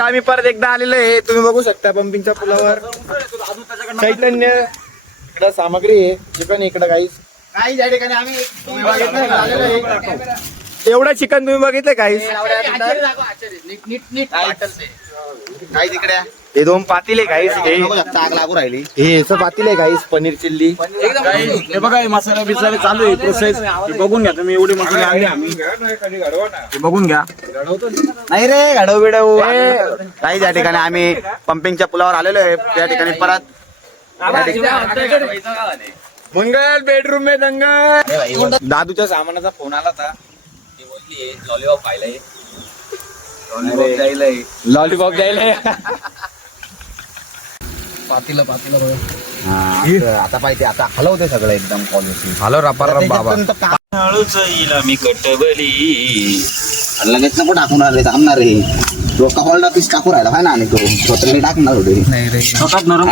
आम्ही परत एकदा आलेलो आहे, तुम्ही बघू शकता पंपिंगच्या पुलावर. चैतन्य इकडं सामग्री आहे, चिकन इकडं काही या ठिकाणी आम्ही एवढं चिकन तुम्ही बघितलं काही तिकडे हे 2 पातील आहे काही आग लागू राहिली. हे पातील आहे काही पनीर चिल्ली. हे बघा मसाला बिसाला चालू आहे प्रोसेस. बघून घ्या तुम्ही, एवढे मसाले आणले आम्ही. बघून घ्या. नाही रे घडव बिडव काही या ठिकाणी आम्ही पंपिंगच्या पुलावर आलेलो आहे. त्या ठिकाणी परत मंगल बेडरूम में दंगल. दादूच्या सामानाचा फोन आला होता. ती बोलली लॉलीपॉप खायला, लॉलीपॉप द्यायला. पातीला आता पाहिजे, आता हलवते सगळं एकदम पॉलिसी. हलव रापार बाबा हळूच येईल मी कटबली. लगेच नको टाकून आले थांबणार रे. डोका हॉलला पीस टाकू राहिला पाय ना. आणि तो स्वतः टाकणार होते.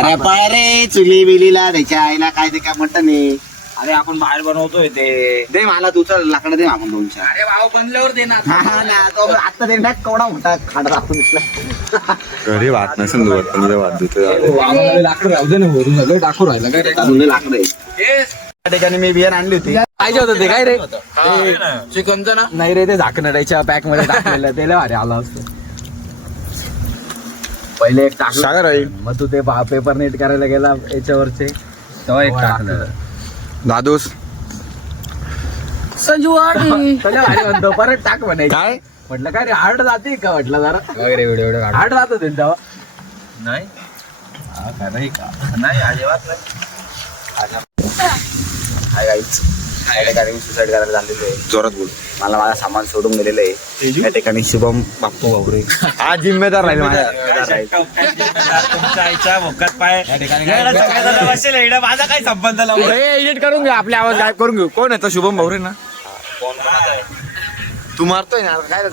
अरे पाय रे चुली बिलीला त्याच्या आईला काय ते काय म्हणत नाही. अरे आपण बाहेर बनवतोय ते. दे मला तू चल लाकडं दे आपण 200. अरे भाऊ बनल्यावर दे ना. आता दे ना केवढा मोठा खांड आपण घरी वाट नसेल वाट देतो. लाकडं राहू दे ना. वरून सगळं टाकू राहिला काय लाकडं. त्या ठिकाणी मी बियर आणली होती. पाहिजे होतं ते काय रे चिकनचं ना. नाही रे ते झाकणाच्या पॅक मध्ये टाकलेलं त्याला भारी आला असतो. पहिले एक टाकलं मग तू ते पेपर नीट करायला गेला याच्यावरचे तेव्हा एक टाकलं. दादूस संजू म्हणतो परत टाक म्हणे. काय म्हटलं काय रे हार्ड जाते का म्हटलं जरा वगैरे व्हिडिओ हार्ड जात होते तेव्हा. नाही नाही अजिबात नाही. सुसाईड करायला झालेलं आहे. जोरात बोल. मला माझा सामान सोडून गेलेलं आहे. त्या ठिकाणी शुभम बाप्पू बाबरे हा जिम्मेदार राहील. माझा काय संबंध एडिट करून घेऊ. आपले आवाज गायब करून घेऊ. कोण येतो शुभम बाबरे ना. तू मारतोय ना काय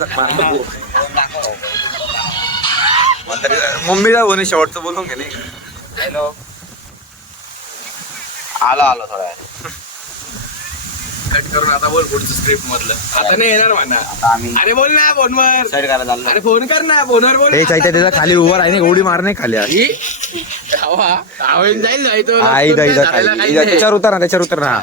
मम्मीला बोने शेवटचं बोलून गेले. हॅलो आलो थोड्या कट करून आता बोल पुढचं स्क्रिप्ट मधलं. आता नाही येणार म्हणा. अरे बोल ना फोनवर. साईड करायला. अरे फोन कर ना फोनवर बोल. हे चाहते त्याचा खाली उभा राही उडी मारणे खाली जाईल त्याच्यावर उतर ना. त्याच्यावर उतर ना.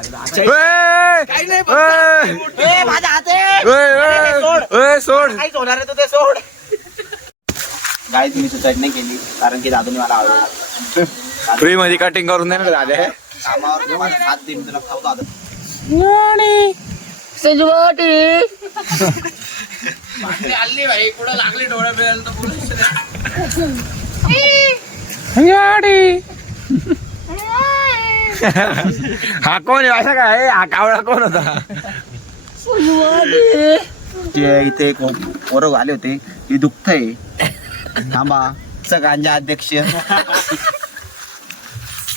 सोड होणार आहे तू ते सोड. गाईज मी सुसाईड नाही केली कारण की दादूने मला आवडलं. फ्री मध्ये कटिंग करून देणार दादा. कामावर 7 दिन तुला खाऊ दादा. हल्ली भाई कुठं लागली डोळ्या मिळाल तर हा कोण आहे असं काय. हा कावळा कोण होता. इथे एक पोरं आले होते. ही दुःख आहे थांबा. गांजा अध्यक्ष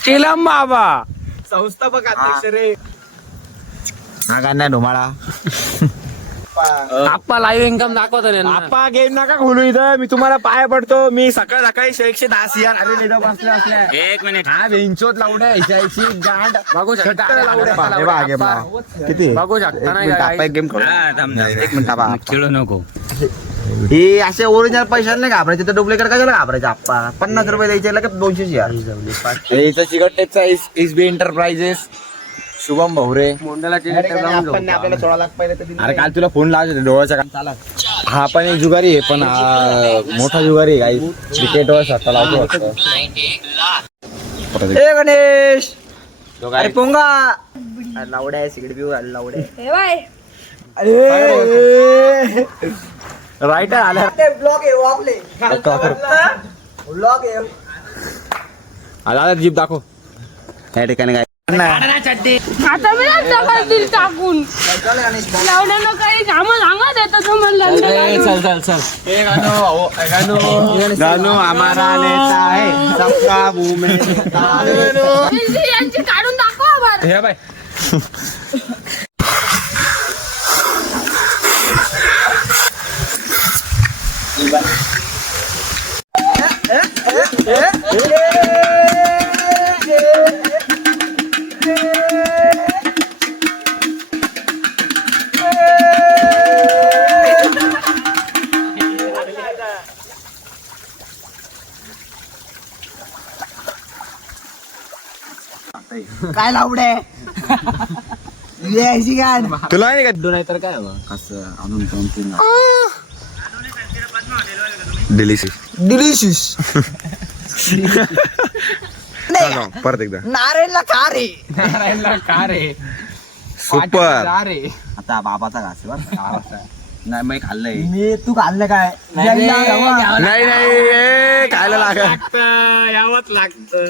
चिलम बाबा संस्थापक अध्यक्ष रे. हा गाणं ढोमाळा. आप्पा लाईव्ह इन्कम दाखवतो रे. आप्पा गेम नका खोलू इथं. मी तुम्हाला पाया पडतो. मी सकाळी 110 यार. अरे बसल्या असल्या 1 मिनिट. हा बेंचोत लावण्या गांड बघू शकता. किती बघू शकता. गेम खेळू. 1 मिनिट खेळू नको. हे असे ओरिजिनल पैशाला नाही घाबरायचे तर डुप्लिकेट कशाला घाबरायचे. आप्पा 50 रुपये द्यायचे का 200 यार. चिकट टेपचा SB एंटरप्राइजेस शुभम भाऊरे. आपल्याला 16 लाख पहिले. अरे काल तुला फोन लावायचे डोळ्याच्या काल. हा पण एक जुगारी आहे पण मोठा जुगारी आहे. क्रिकेटवर स्वतः लावतो. ए गणेश अरे पोंगा लावड्या आहे. सिगरेट पिऊ लावड्या. राईटर आला. आला जीप दाखव. त्या ठिकाणी काय आता मी दिल टाकून लावण्यानं काही काम सांगत येतं म्हणलं. गाणं आम्हाला नेता है सबका मुंह में यांची काढून दाखवा बरं. बाय काय लावडे तुला नाही का नाही तर काय हवं कसं आणून डिलिशियस परत एकदा नारायणला का रे सुपर आता बाबाचा घास आहे बरं का? नाही मी खाल्लंय तू खाल्लं काय नाही नाही खायला लागत यावंच लागतं